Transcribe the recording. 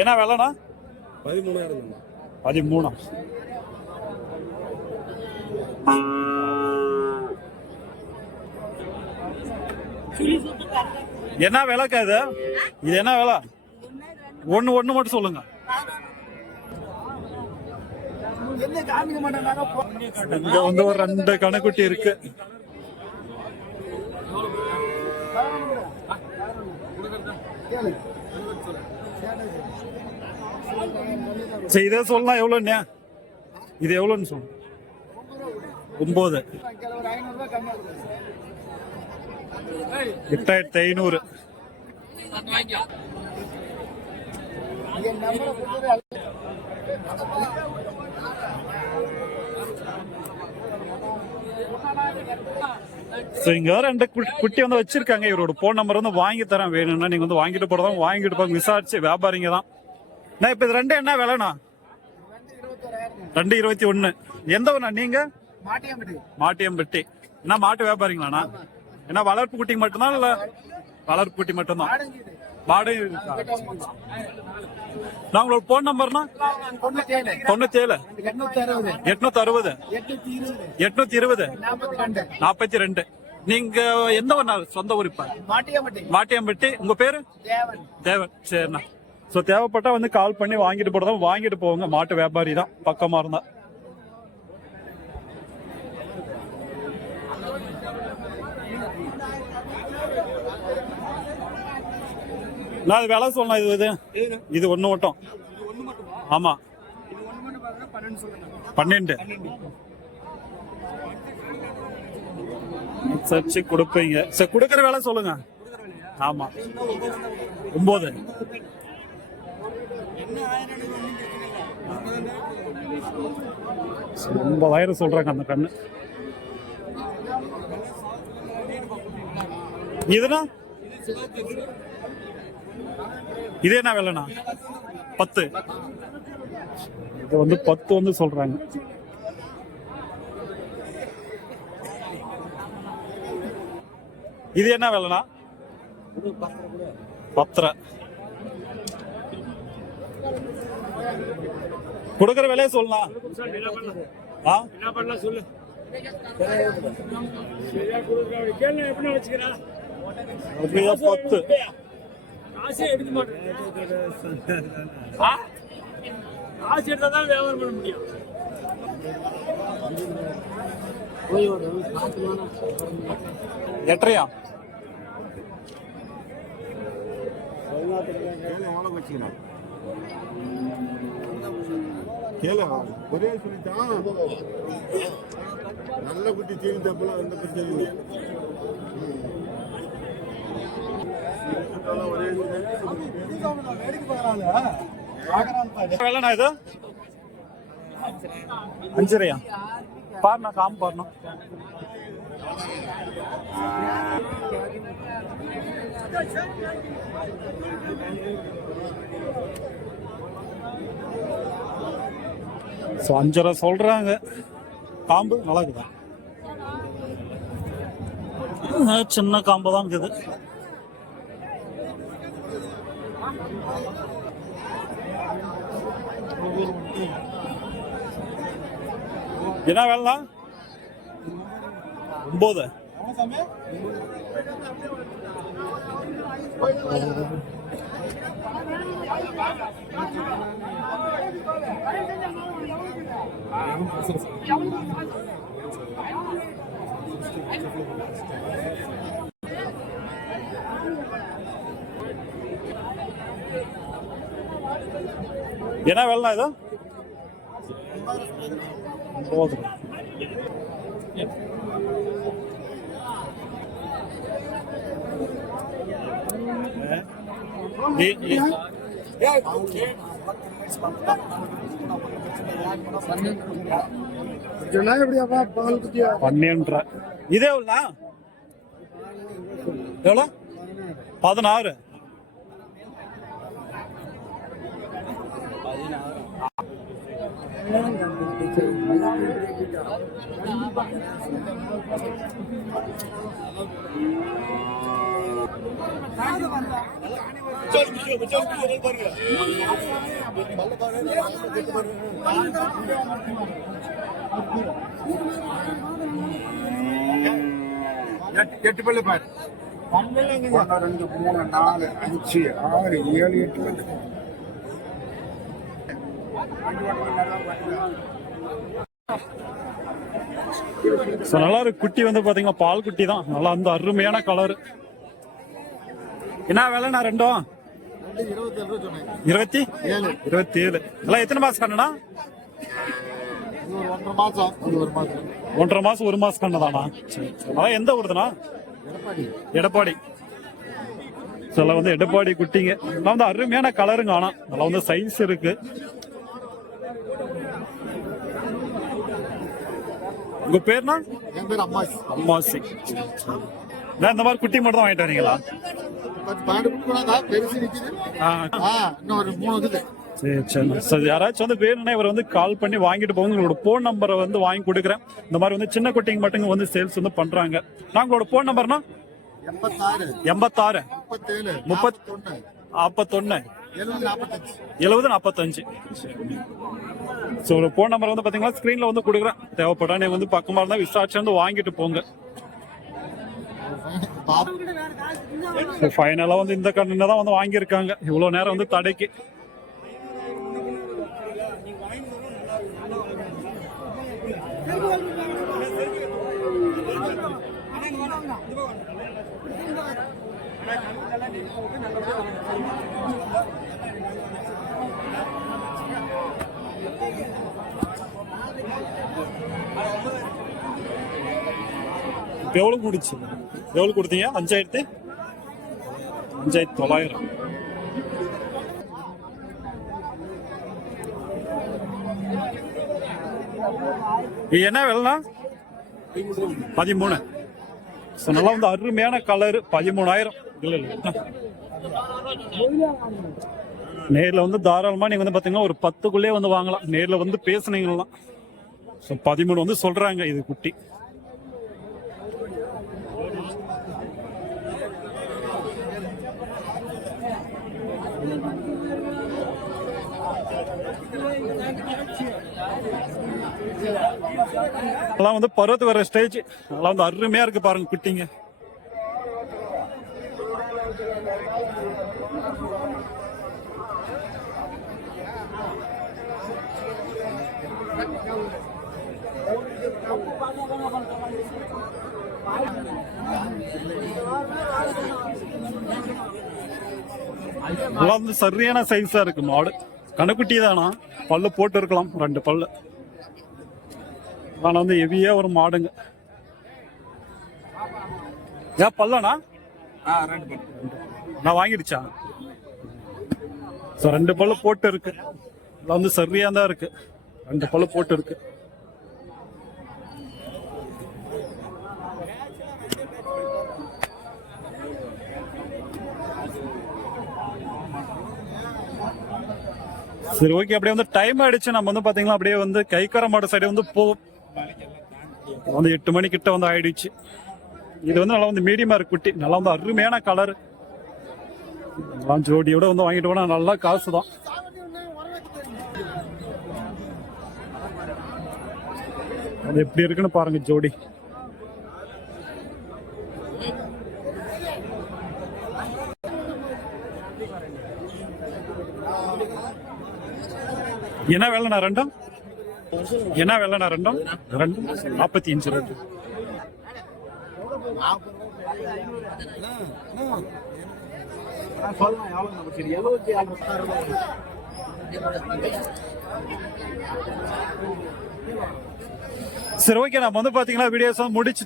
என்ன விலைண்ணா? பதிமூணாயிரம் பதிமூணா. என்ன விலைக்கா இது? இது என்ன விலை? ஒண்ணு ஒண்ணு மட்டும் சொல்லுங்க. இங்க வந்து ஒரு ரெண்டு கணக்குட்டி இருக்கு. சரி இதே சொல்லலாம் எவ்வளோண்ணே இது எவ்வளோன்னு சொல்லு. ஒன்பது. எட்டாயிரத்தி ஐநூறு. ஸோ இங்க ரெண்டு குட்டி குட்டி வந்து வச்சிருக்காங்க இவரோட போன் நம்பர் வந்து வாங்கி தரேன். வேணும்னா நீங்க வந்து வாங்கிட்டு போறதா வாங்கிட்டு போங்க. விசாரிச்சு வியாபாரிங்க தான். நான் இப்ப இது ரெண்டு என்ன விலைண்ணா ரெண்டு இருபத்தி ஒண்ணு. எந்த ஊர்ண்ணா? நீங்க? மாட்டியம்பட்டி. என்ன மாட்டு வியாபாரிங்களாண்ணா? என்ன வளர்ப்பு குட்டி மட்டும்தான் இல்ல? வளர்ப்பு குட்டி மட்டும்தான்? இருக்கா? நான் உங்களோட போன் நம்பர்னா தொண்ணூத்தி ஏழு எட்நூத்தி அறுபது எட்நூத்தி இருபது நாற்பத்தி ரெண்டு நீங்க எந்த ஒரு சொந்த ஊர் இப்ப? மாட்டியம்பட்டி உங்க பேரு? தேவன். சரிண்ணா. ஸோ தேவைப்பட்டா வந்து கால் பண்ணி வாங்கிட்டு போறதா? வாங்கிட்டு போவாங்க மாட்டு வியாபாரி தான். பக்கமா இருந்தா. நான் விலை சொல்லலாம் இது இது. இது ஒண்ணு மட்டும். ஆமா. பன்னெண்டு சர்ச்சு கொடுப்பீங்க. சரி கொடுக்குற வேலை சொல்லுங்க. ஆமா. ஒன்பது சரி, ஒன்பதாயிரம் சொல்றாங்க அந்த கண்ணு. இதுனா? இது என்ன விலைண்ணா பத்து. இது வந்து பத்து வந்து சொல்றாங்க. இது என்ன விலைண்ணா பத்தரை. கொடுக்குற விலையை சொல்லலாம் ஆ? என்ன பண்ணலாம் சொல்லு பத்து. காசே எடுக்க மாட்டேன் காசு எடுத்தா தான் வியாபாரம் பண்ண முடியும். எட்டரையா? ஒரே சொல்லிட்டான் நல்ல குட்டி தீர்ந்தப்பெல்லாம் எந்த பிரச்சனையும் இல்லை ம். அஞ்சரையா? பாருண்ணா காம் பாருண்ணா. ஸோ அஞ்சரை சொல்றாங்க. காம்பு நல்லா இருக்குதா சின்ன காம்பு தான் இருக்குது. என்ன வேலைண்ணா? ஒன்பது என்ன இது நீ- எப்படியாப்பா பால் குட்டியா பன்னெண்டு இது எவ்வளோ? பதினாறு. எட்டு பல்லு பாரு. ரெண்டு மூணு நாலு அஞ்சு ஆறு ஏழு எட்டு ஸோ நல்லா இருக்கு குட்டி வந்து பாத்தீங்கன்னா பால் குட்டி தான். நல்லா அந்த அருமையான கலர் என்ன விலைண்ணா ரெண்டும்? இருபத்தி? ஏழு இருபத்தி ஏழு இருபத்தி எல்லாம் எத்தனை மாசம் கண்ணுண்ணா? ஒன்றரை மாசம் ஒரு மாசம் ஒன்றரை மாசம் ஒரு மாசம் சரி. அதான் எந்த ஊருதுண்ணா? எடப்பாடி. எடப்பாடி சில வந்து எடப்பாடி குட்டிங்க. நல்லா வந்து அருமையான கலருங்க ஆனா. நல்லா வந்து சைஸ் இருக்கு. உங்க பேர்னா என் பேர் அம்மாஸ் அம்மாசி. நான் இந்த மாதிரி குட்டி மட்டும் தான் வாங்கிட்டு வரீங்களா? சரி சரி. சரி யாராச்சும் வந்து வேணும்னா இவர் வந்து கால் பண்ணி வாங்கிட்டு போங்க. உங்களோட போன் நம்பரை வந்து வாங்கி கொடுக்குறேன். இந்த மாதிரி வந்து சின்ன குட்டிங்க மட்டும் வந்து சேல்ஸ் வந்து பண்றாங்க. நான் உங்களோட போன் நம்பர்னா எண்பத்தாறு. எண்பத்தாறு. முப்பத்தேழு. முப்பத்- முப்பத்தொன்னு நாற்பத்தொன்னு. எழுபது நாற்பத்தஞ்சு ஸோ ஃபோன் நம்பர் வந்து பார்த்தீங்கன்னா ஸ்க்ரீனில் வந்து கொடுக்குறேன். தேவைப்பட்டா நீங்க வந்து பக்கமாக இருந்தால் விசாரிச்சு வந்து வாங்கிட்டு போங்க. ஃபைனலாக வந்து இந்த கண்ணில் தான் வந்து வாங்கியிருக்காங்க. இவ்வளோ நேரம் வந்து தடைக்கு. இப்போ எவ்வளோ முடிச்சு எவ்வளோ கொடுத்தீங்க? அஞ்சாயிரத்து? அஞ்சாயிரத்தி தொள்ளாயிரம். இது என்ன விலைனா பதிமூணு. ஸோ நல்லா வந்து அருமையான கலரு பதிமூணாயிரம். இல்லை இல்லை. நேரில் வந்து தாராளமாக நீங்கள் வந்து பார்த்தீங்கன்னா ஒரு பத்துக்குள்ளே வந்து வாங்கலாம். நேரில் வந்து பேசுனீங்கலாம் ஸோ பதிமூணு வந்து சொல்கிறாங்க இது குட்டி. அதெல்லாம் வந்து பருவத்து வர ஸ்டேஜ் அதெல்லாம் வந்து அருமையாக இருக்குது பாருங்கள் குட்டிங்க. அதெல்லாம் வந்து சரியான சைஸா இருக்கு. மாடு. கணக்குட்டி தானா பல்லு போட்டு இருக்கலாம். ரெண்டு பல்லு. ஆனா வந்து ஹெவியா ஒரு மாடுங்க. ஏன் பல்லனா? நான் வாங்கிடுச்சா? ஸோ ரெண்டு பல்லு போட்டு இருக்கு. இதெல்லாம் வந்து சரியா தான் இருக்கு. ரெண்டு பல்லு போட்டு இருக்கு. சரி ஓகே அப்படியே வந்து டைம் ஆயிடுச்சு. நம்ம வந்து பாத்தீங்கன்னா அப்படியே வந்து கைக்கர மாடு சைடு வந்து போ வந்து எட்டு மணி கிட்ட வந்து ஆயிடுச்சு. இது வந்து நல்லா வந்து மீடியமா இருக்கு குட்டி. நல்லா வந்து அருமையான கலர் நல்லா ஜோடியோட வந்து வாங்கிட்டு போனா நல்லா காசு தான் அது எப்படி இருக்குன்னு பாருங்க ஜோடி. என்ன வேலைண்ணா ரெண்டும்? என்ன வேலைண்ணா ரெண்டும்? ரெண்டு நாற்பத்தி அஞ்சு ரெண்டு. சரி ஓகே நம்ம வந்து பாத்தீங்கன்னா வீடியோஸ் முடிச்சு